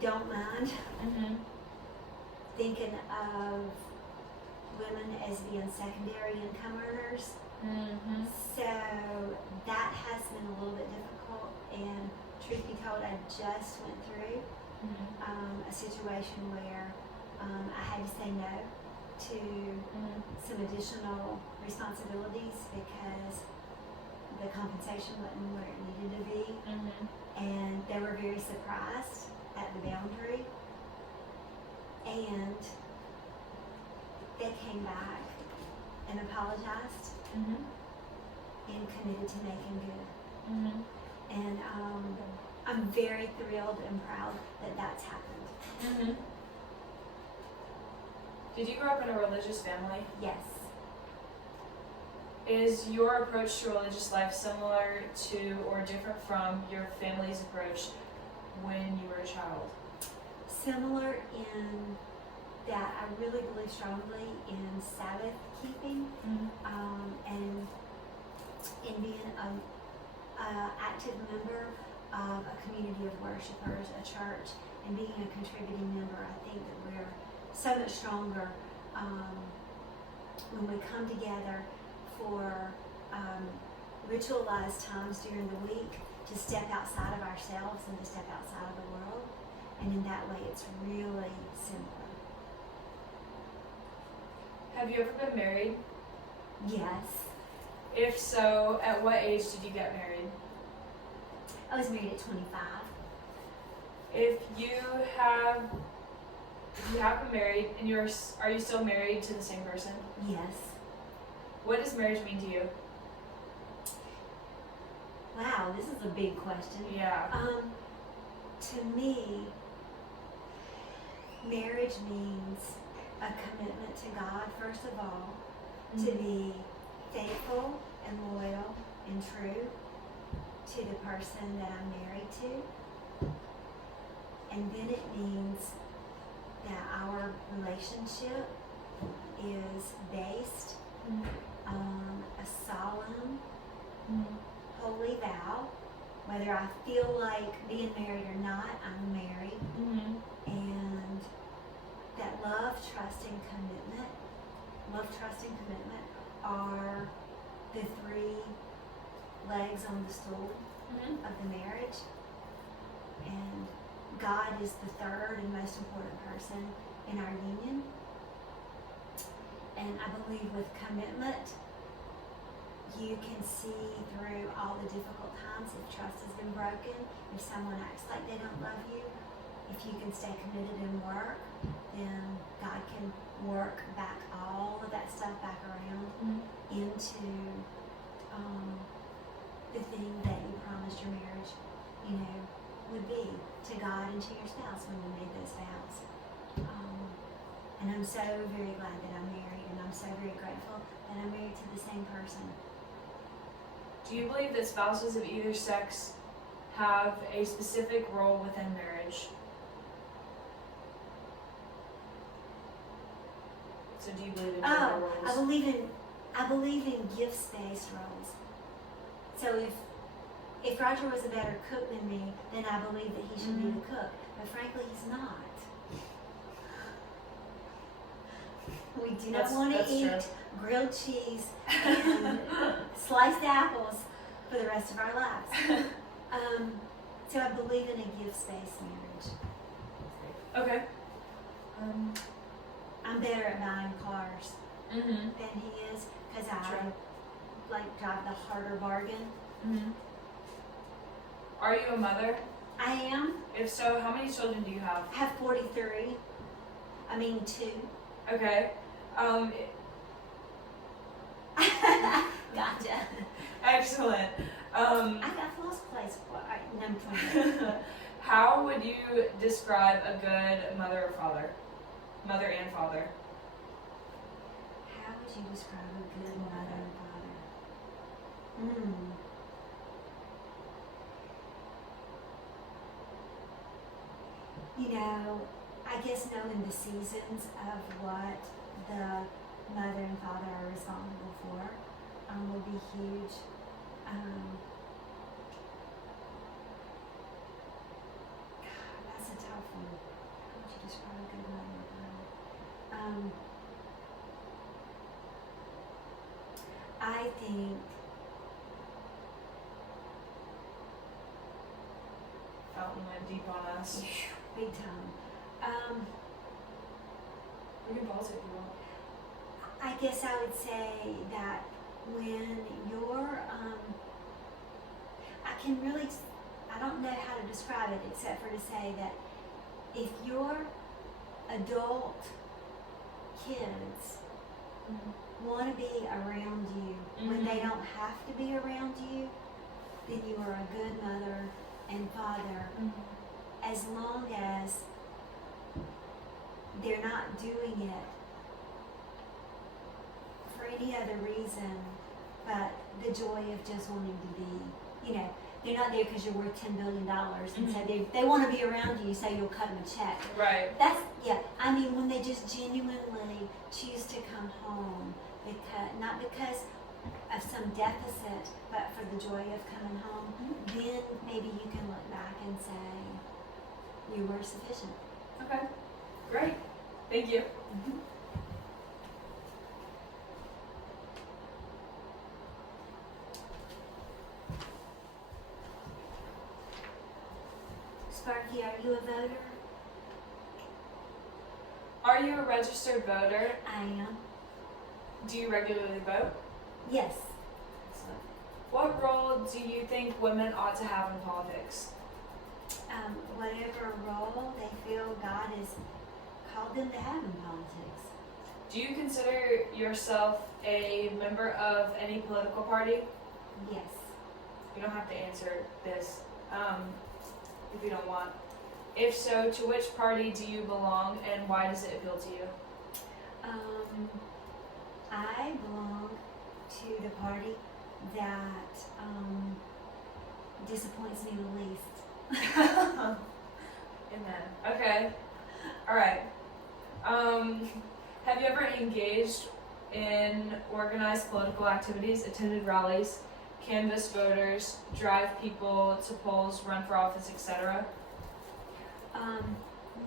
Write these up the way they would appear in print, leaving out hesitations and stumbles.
don't mind Mm-hmm. thinking of women as being secondary income earners. Mm-hmm. So that has been a little bit difficult, and truth be told, I just went through Mm-hmm. a situation where I had to say no to Mm-hmm. some additional responsibilities because the compensation wasn't where it needed to be, Mm-hmm. and they were very surprised at the boundary, and they came back and apologized Mm-hmm. and committed to making good. Mm-hmm. And I'm very thrilled and proud that that's happened. Mm-hmm. Did you grow up in a religious family? Yes. Is your approach to religious life similar to or different from your family's approach when you were a child? Similar in that I really believe strongly in Sabbath keeping, and in being an active member of a community of worshipers, a church, and being a contributing member. I think that we're so much stronger when we come together for ritualized times during the week to step outside of ourselves and to step outside of the world. And in that way, it's really similar. Have you ever been married? Yes. If so, at what age did you get married? I was married at 25. If you have been married and are you still married to the same person? Yes. What does marriage mean to you? Wow, this is a big question. Yeah. To me, marriage means a commitment to God, first of all, to be faithful and loyal and true to the person that I'm married to. And then it means that our relationship is based on a solemn, holy vow. Whether I feel like being married or not, I'm married. And that love, trust, and commitment are the three legs on the stool of the marriage. And God is the third and most important person in our union. And I believe with commitment, you can see through all the difficult times if trust has been broken, if someone acts like they don't love you. If you can stay committed and work, then God can work back all of that stuff back around into the thing that you promised your marriage, would be to God and to your spouse when you made those vows. And I'm so very glad that I'm married, and I'm so very grateful that I'm married to the same person. Do you believe that spouses of either sex have a specific role within marriage? So do you believe in gender roles? I believe in gifts-based roles. So if Roger was a better cook than me, then I believe that he should be the cook. But frankly, he's not. We do not want to eat grilled cheese and sliced apples for the rest of our lives. So I believe in a gifts-based marriage. Okay. I'm better at buying cars than he is because I drive the harder bargain. Are you a mother? I am. If so, how many children do you have? I have 43. I mean 2. Okay. Gotcha. Excellent. I got lost place. Number 20. How would you describe a good mother or father? Mother and father. How would you describe a good mother and father? I guess knowing the seasons of what the mother and father are responsible for would be huge. God, that's a tough one. describe a good mother or brother? I think Fountain went deep on us. big time. We can pause if you want. I guess I would say that when you're, I don't know how to describe it except for to say that if your adult kids want to be around you when they don't have to be around you, then you are a good mother and father, as long as they're not doing it for any other reason but the joy of just wanting to be, they're not there because you're worth $10 billion and so they want to be around you, so you'll cut them a check. Right. When they just genuinely choose to come home, not because of some deficit, but for the joy of coming home, then maybe you can look back and say, you were sufficient. Okay. Great. Thank you. Sparky, are you a voter? Are you a registered voter? I am. Do you regularly vote? Yes. Excellent. What role do you think women ought to have in politics? Whatever role they feel God has called them to have in politics. Do you consider yourself a member of any political party? Yes. You don't have to answer this if you don't want. If so, to which party do you belong and why does it appeal to you? I belong to the party that disappoints me the least. Amen. Okay. All right. Have you ever engaged in organized political activities, attended rallies, canvassed voters, drive people to polls, run for office, etc.?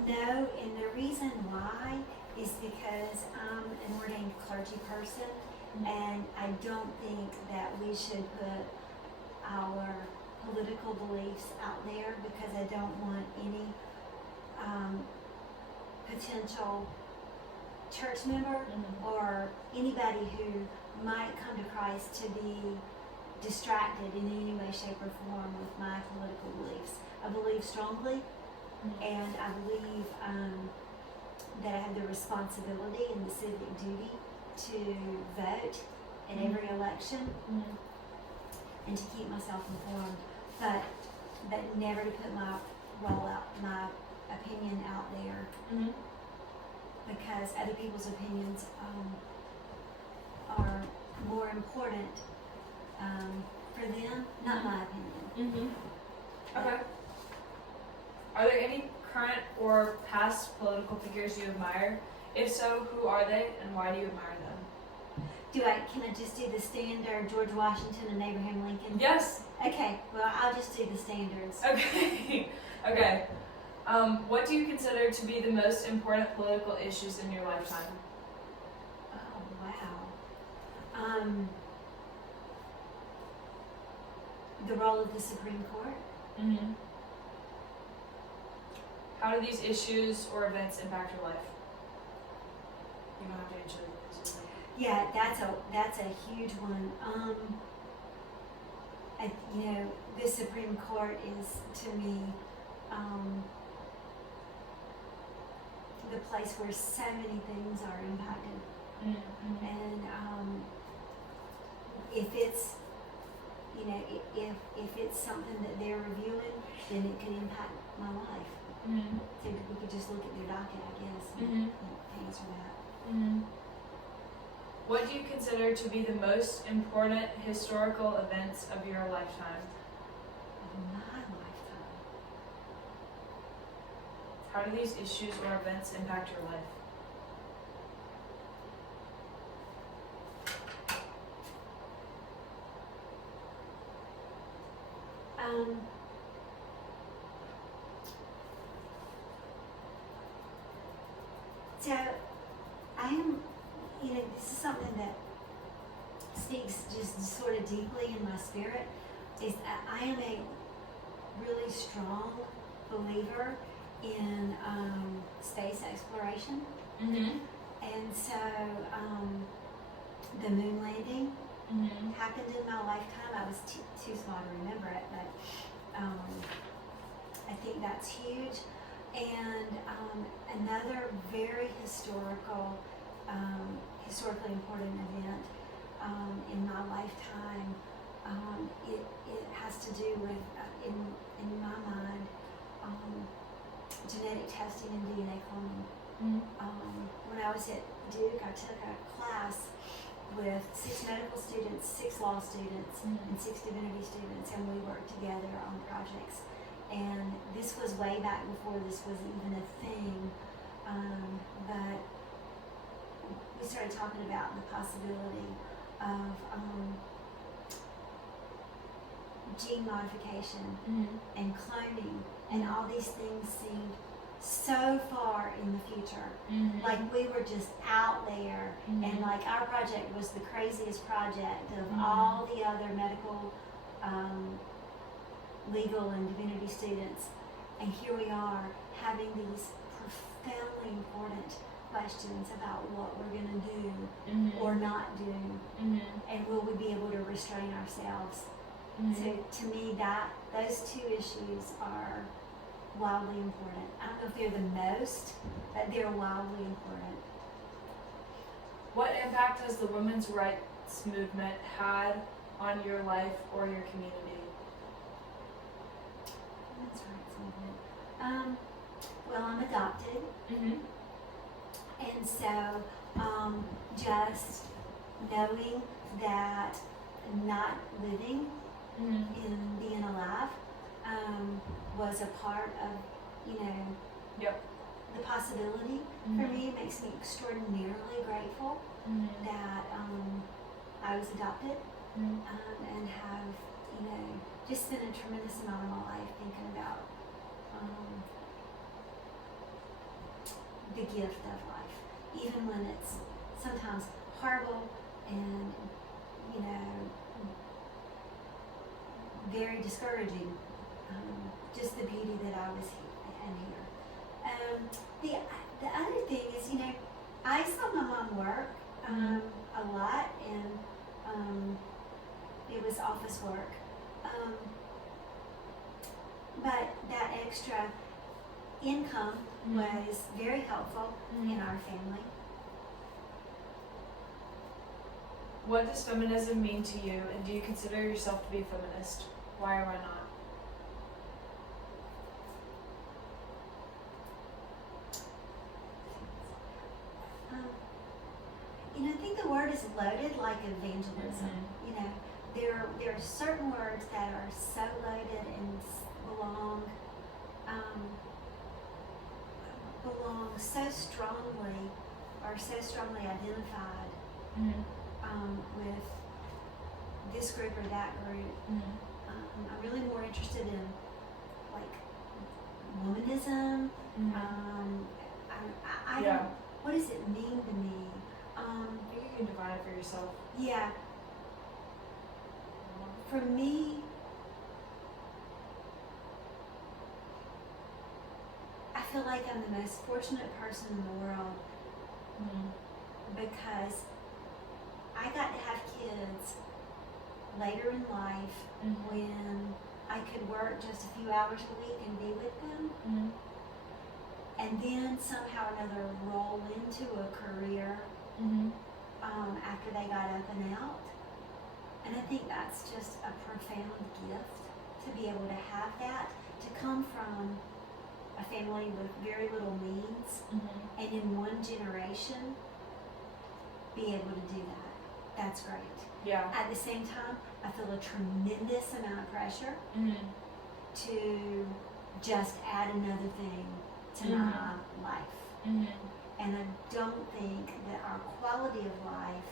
No, and the reason why is because I'm an ordained clergy person, and I don't think that we should put our political beliefs out there because I don't want any potential church member or anybody who might come to Christ to be distracted in any way, shape, or form with my political beliefs. I believe strongly, and I believe that I have the responsibility and the civic duty to vote at every election and to keep myself informed, but never to put my opinion out there because other people's opinions are more important for them, not my opinion. Okay. Are there any current or past political figures you admire? If so, who are they and why do you admire them? Can I just do the standard George Washington and Abraham Lincoln? Yes. Okay, well, I'll just do the standards. Okay. Okay. What do you consider to be the most important political issues in your lifetime? Oh, wow. The role of the Supreme Court. How do these issues or events impact your life? You don't have to answer this. Yeah, that's a huge one. The Supreme Court is to me the place where so many things are impacted, and if it's if it's something that they're reviewing, then it could impact my life. So we could just look at their docket, I guess, and answer that. What do you consider to be the most important historical events of your lifetime? Of my lifetime. How do these issues or events impact your life? So I am, this is something that speaks just sort of deeply in my spirit, is that I am a really strong believer in space exploration. Mm-hmm. And so the moon landing Mm-hmm. happened in my lifetime. I was too small to remember it, but I think that's huge. And another very historically important event in my lifetime. It has to do with, in my mind, genetic testing and DNA cloning. Mm-hmm. When I was at Duke, I took a class with 6 medical students, 6 law students, and 6 divinity students, and we worked together on projects. And this was way back before this was even a thing, but we started talking about the possibility of gene modification and cloning, and all these things seemed so far in the future. Mm-hmm. Like we were just out there, Mm-hmm. and like our project was the craziest project of Mm-hmm. all the other medical, legal, and divinity students. And here we are having these profoundly important questions about what we're going to do Mm-hmm. or not do, Mm-hmm. and will we be able to restrain ourselves. Mm-hmm. So to me, those 2 issues are wildly important. I don't know if they're the most, but they're wildly important. What impact has the women's rights movement had on your life or your community? Women's rights movement. Well, I'm adopted, Mm-hmm. and so just knowing that not living Mm-hmm. in being alive was a part of, Yep. the possibility. For me, it makes me extraordinarily grateful Mm-hmm. that I was adopted Mm-hmm. and have, just spent a tremendous amount of my life thinking about the gift of life, even when it's sometimes horrible and, very discouraging. Just the beauty that I was here. The other thing is, I saw my mom work a lot, and it was office work. But that extra income was very helpful in our family. What does feminism mean to you, and do you consider yourself to be a feminist? Why or why not? I think the word is loaded like evangelism. There are certain words that are so loaded and belong so strongly, or so strongly identified with this group or that group. I'm really more interested in like womanism. I don't. What does it mean to me? I think you can define it for yourself. Yeah. For me, I feel like I'm the most fortunate person in the world because I got to have kids later in life when I could work just a few hours a week and be with them, and then somehow or another roll into a career after they got up and out. And I think that's just a profound gift to be able to have that, to come from a family with very little means, and in one generation be able to do that. That's great. Yeah. At the same time, I feel a tremendous amount of pressure to just add another thing to my life. And I don't think that our quality of life